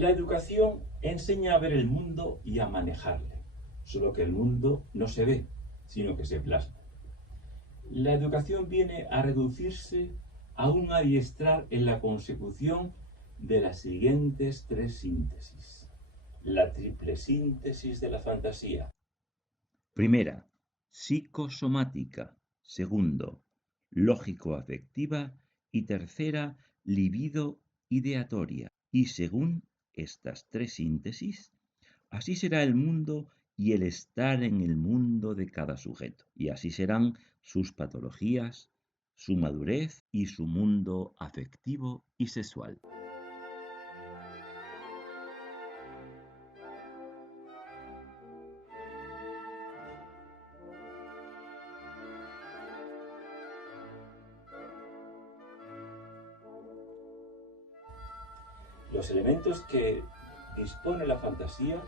La educación enseña a ver el mundo y a manejarle, solo que el mundo no se ve, sino que se plasma. La educación viene a reducirse a un adiestrar en la consecución de las siguientes tres síntesis. La triple síntesis de la fantasía. Primera, psicosomática. Segundo, lógico-afectiva. Y tercera, libido-ideatoria. Y según estas tres síntesis, así será el mundo y el estar en el mundo de cada sujeto. Y así serán sus patologías, su madurez y su mundo afectivo y sexual. Los elementos que dispone la fantasía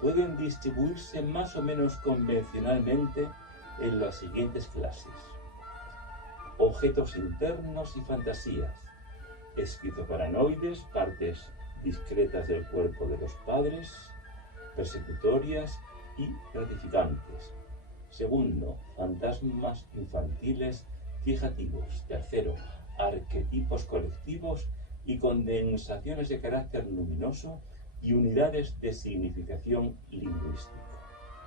pueden distribuirse más o menos convencionalmente en las siguientes clases: objetos internos y fantasías, esquizoparanoides, partes discretas del cuerpo de los padres, persecutorias y gratificantes. Segundo, fantasmas infantiles fijativos. Tercero, arquetipos colectivos y condensaciones de carácter luminoso y unidades de significación lingüística.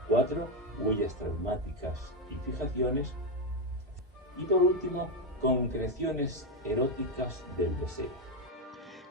4. Huellas traumáticas y fijaciones. Y por último, concreciones eróticas del deseo.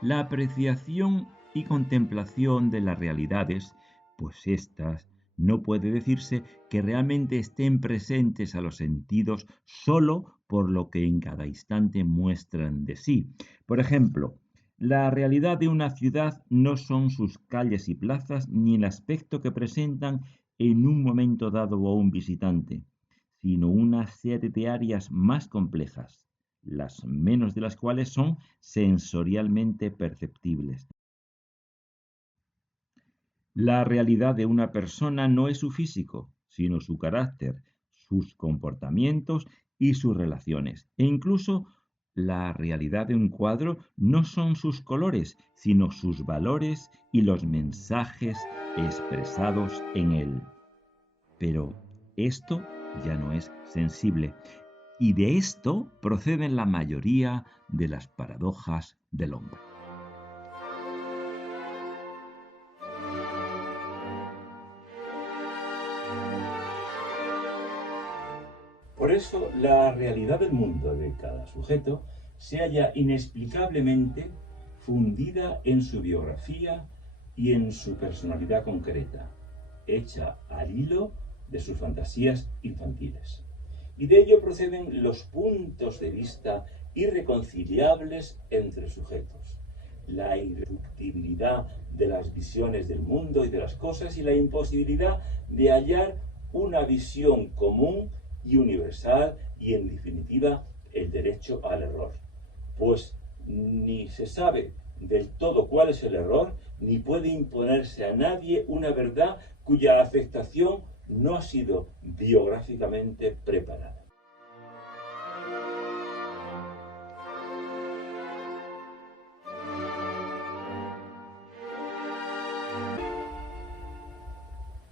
La apreciación y contemplación de las realidades, pues éstas no puede decirse que realmente estén presentes a los sentidos solo por lo que en cada instante muestran de sí. Por ejemplo, la realidad de una ciudad no son sus calles y plazas ni el aspecto que presentan en un momento dado a un visitante, sino una serie de áreas más complejas, las menos de las cuales son sensorialmente perceptibles. La realidad de una persona no es su físico, sino su carácter, sus comportamientos y sus relaciones. E incluso la realidad de un cuadro no son sus colores, sino sus valores y los mensajes expresados en él. Pero esto ya no es sensible, y de esto proceden la mayoría de las paradojas del hombre. Por eso, la realidad del mundo de cada sujeto se halla inexplicablemente fundida en su biografía y en su personalidad concreta, hecha al hilo de sus fantasías infantiles. Y de ello proceden los puntos de vista irreconciliables entre sujetos, la irreductibilidad de las visiones del mundo y de las cosas y la imposibilidad de hallar una visión común y universal y, en definitiva, el derecho al error. Pues ni se sabe del todo cuál es el error, ni puede imponerse a nadie una verdad cuya aceptación no ha sido biográficamente preparada.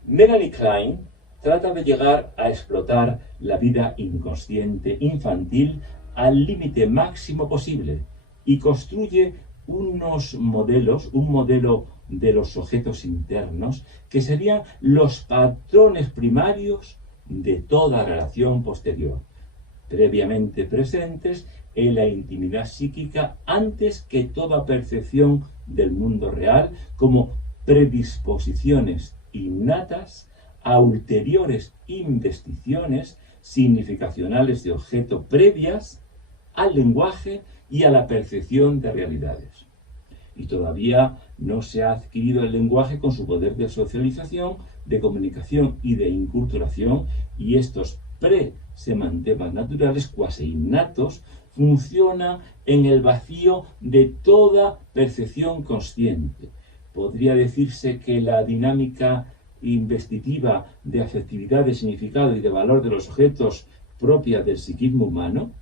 Melanie Klein trata de llegar a explotar la vida inconsciente infantil al límite máximo posible y construye un modelo de los objetos internos que serían los patrones primarios de toda relación posterior, previamente presentes en la intimidad psíquica antes que toda percepción del mundo real, como predisposiciones innatas a ulteriores investigaciones significacionales de objeto previas al lenguaje y a la percepción de realidades. Y todavía no se ha adquirido el lenguaje con su poder de socialización, de comunicación y de inculturación, y estos pre-semantemas naturales, cuasi innatos, funcionan en el vacío de toda percepción consciente. Podría decirse que la dinámica investigativa de afectividad, de significado y de valor de los objetos propia del psiquismo humano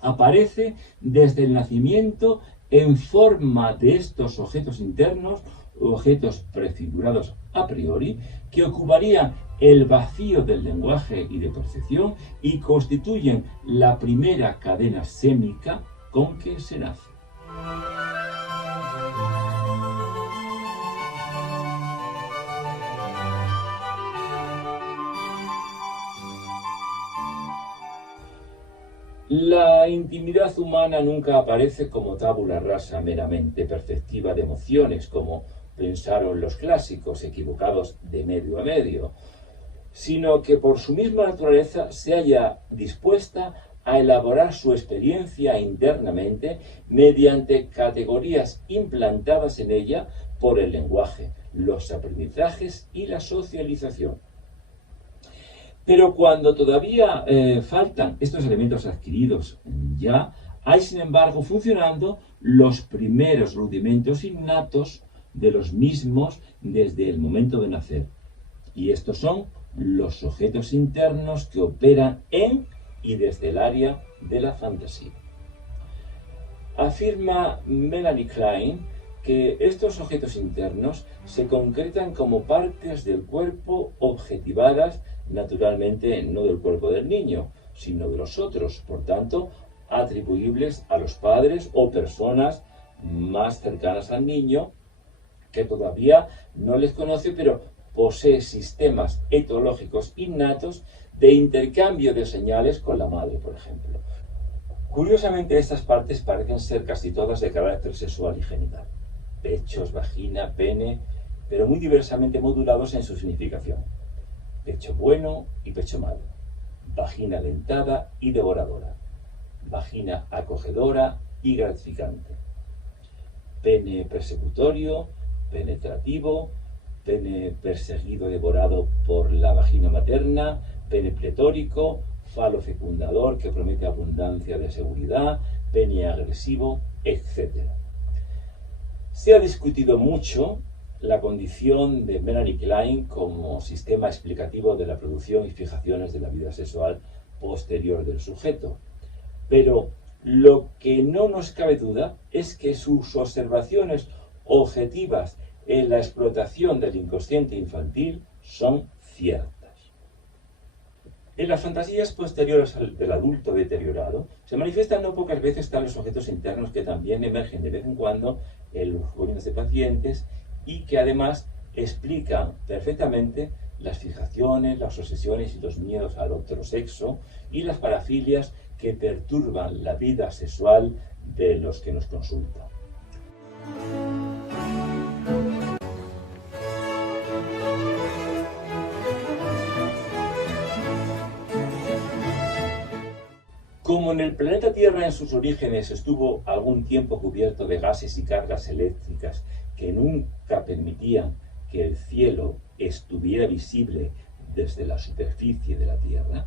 aparece desde el nacimiento en forma de estos objetos internos objetos prefigurados a priori que ocuparían el vacío del lenguaje y de percepción y constituyen la primera cadena sémica con que se nace. La intimidad humana nunca aparece como tabula rasa meramente perceptiva de emociones, como pensaron los clásicos, equivocados de medio a medio, sino que por su misma naturaleza se halla dispuesta a elaborar su experiencia internamente mediante categorías implantadas en ella por el lenguaje, los aprendizajes y la socialización. Pero cuando todavía faltan estos elementos adquiridos ya, hay sin embargo funcionando los primeros rudimentos innatos de los mismos desde el momento de nacer. Y estos son los objetos internos que operan en y desde el área de la fantasía. Afirma Melanie Klein que estos objetos internos se concretan como partes del cuerpo objetivadas naturalmente no del cuerpo del niño, sino de los otros, por tanto, atribuibles a los padres o personas más cercanas al niño, que todavía no les conoce, pero posee sistemas etológicos innatos de intercambio de señales con la madre, por ejemplo. Curiosamente, estas partes parecen ser casi todas de carácter sexual y genital. Pechos, vagina, pene, pero muy diversamente modulados en su significación. Pecho bueno y pecho malo, vagina dentada y devoradora, vagina acogedora y gratificante, pene persecutorio, penetrativo, pene perseguido y devorado por la vagina materna, pene pletórico, falo fecundador que promete abundancia de seguridad, pene agresivo, etc. Se ha discutido mucho la condición de Melanie Klein como sistema explicativo de la producción y fijaciones de la vida sexual posterior del sujeto. Pero lo que no nos cabe duda es que sus observaciones objetivas en la explotación del inconsciente infantil son ciertas. En las fantasías posteriores del adulto deteriorado se manifiestan no pocas veces tales objetos internos que también emergen de vez en cuando en los jóvenes de pacientes y que además explican perfectamente las fijaciones, las obsesiones y los miedos al otro sexo y las parafilias que perturban la vida sexual de los que nos consultan. Como en el planeta Tierra en sus orígenes estuvo algún tiempo cubierto de gases y cargas eléctricas que nunca permitían que el cielo estuviera visible desde la superficie de la Tierra,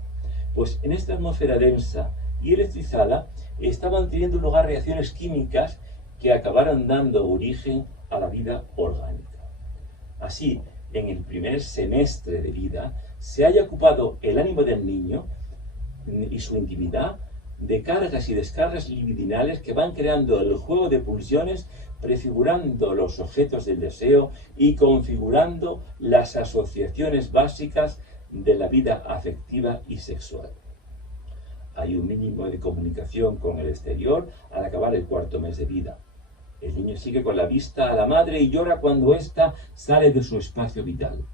pues en esta atmósfera densa y electrizada estaban teniendo lugar reacciones químicas que acabaron dando origen a la vida orgánica. Así, en el primer semestre de vida, se haya ocupado el ánimo del niño y su intimidad de cargas y descargas libidinales que van creando el juego de pulsiones, prefigurando los objetos del deseo y configurando las asociaciones básicas de la vida afectiva y sexual. Hay un mínimo de comunicación con el exterior al acabar el cuarto mes de vida. El niño sigue con la vista a la madre y llora cuando ésta sale de su espacio vital.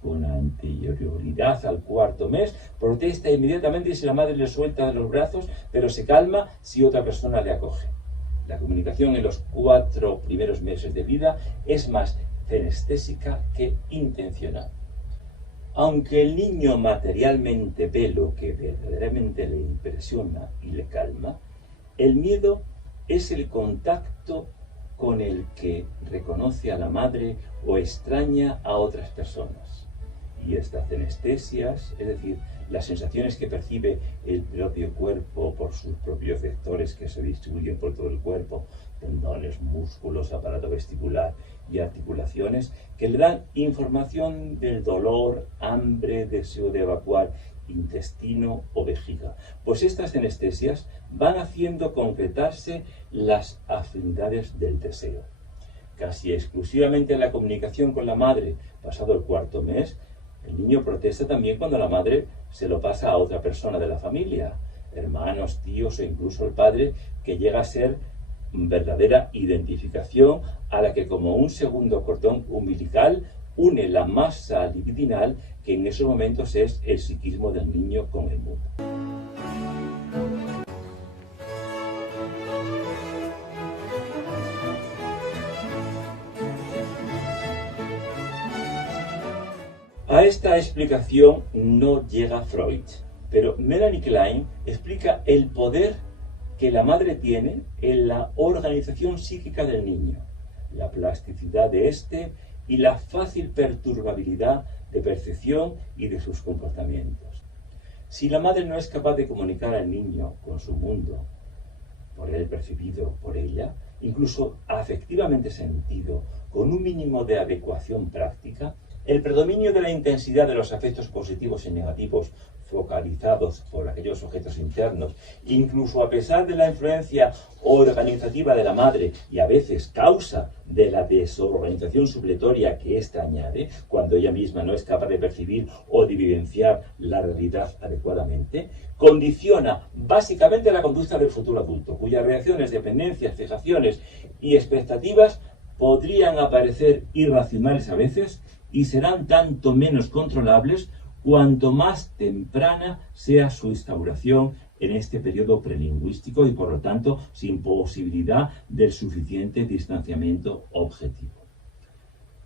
Con anterioridad al cuarto mes, protesta inmediatamente si la madre le suelta de los brazos, pero se calma si otra persona le acoge. La comunicación en los 4 primeros meses de vida es más fenestésica que intencional. Aunque el niño materialmente ve lo que verdaderamente le impresiona y le calma, el miedo es el contacto con el que reconoce a la madre o extraña a otras personas. Y estas anestesias, es decir, las sensaciones que percibe el propio cuerpo por sus propios vectores que se distribuyen por todo el cuerpo, tendones, músculos, aparato vestibular y articulaciones, que le dan información del dolor, hambre, deseo de evacuar intestino o vejiga. Pues estas anestesias van haciendo concretarse las afinidades del deseo. casi exclusivamente la comunicación con la madre pasado el cuarto mes, el niño protesta también cuando la madre se lo pasa a otra persona de la familia, hermanos, tíos o incluso el padre, que llega a ser verdadera identificación a la que, como un segundo cordón umbilical, une la masa libidinal que en esos momentos es el psiquismo del niño con el mundo. A esta explicación no llega Freud, pero Melanie Klein explica el poder que la madre tiene en la organización psíquica del niño, la plasticidad de éste y la fácil perturbabilidad de percepción y de sus comportamientos. Si la madre no es capaz de comunicar al niño con su mundo, por él percibido por ella, incluso afectivamente sentido, con un mínimo de adecuación práctica, el predominio de la intensidad de los afectos positivos y negativos focalizados por aquellos objetos internos, incluso a pesar de la influencia organizativa de la madre y a veces causa de la desorganización supletoria que ésta añade, cuando ella misma no es capaz de percibir o de vivenciar la realidad adecuadamente, condiciona básicamente la conducta del futuro adulto, cuyas reacciones, dependencias, fijaciones y expectativas podrían aparecer irracionales a veces y serán tanto menos controlables cuanto más temprana sea su instauración en este periodo prelingüístico y, por lo tanto, sin posibilidad del suficiente distanciamiento objetivo.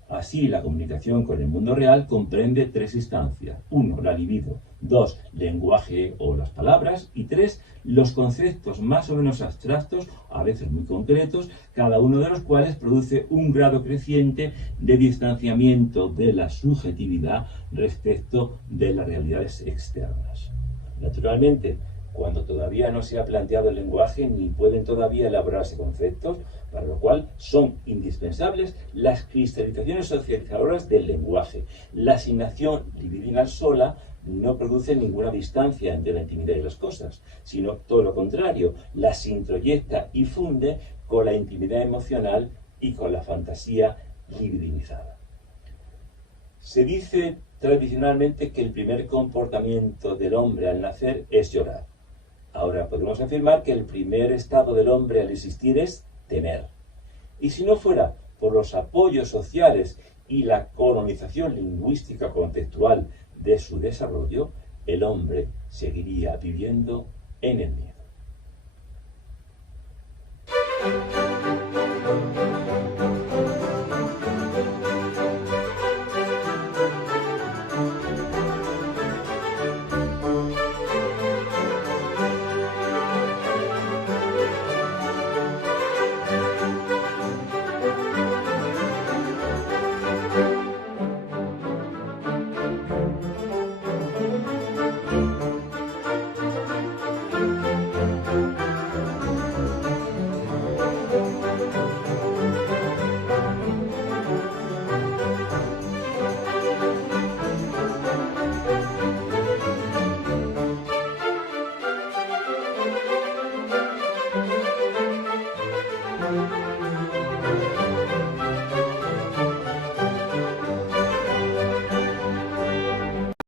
Así, la comunicación con el mundo real comprende tres instancias. 1. La libido. 2. Lenguaje o las palabras. Y 3. Los conceptos más o menos abstractos, a veces muy concretos, cada uno de los cuales produce un grado creciente de distanciamiento de la subjetividad respecto de las realidades externas. Naturalmente, cuando todavía no se ha planteado el lenguaje ni pueden todavía elaborarse conceptos, para lo cual son indispensables las cristalizaciones socializadoras del lenguaje. La asignación libidinal sola no produce ninguna distancia entre la intimidad y las cosas, sino todo lo contrario, las introyecta y funde con la intimidad emocional y con la fantasía libidinizada. Se dice tradicionalmente que el primer comportamiento del hombre al nacer es llorar. Ahora podemos afirmar que el primer estado del hombre al existir es temer. Y si no fuera por los apoyos sociales y la colonización lingüística contextual de su desarrollo, el hombre seguiría viviendo en el miedo.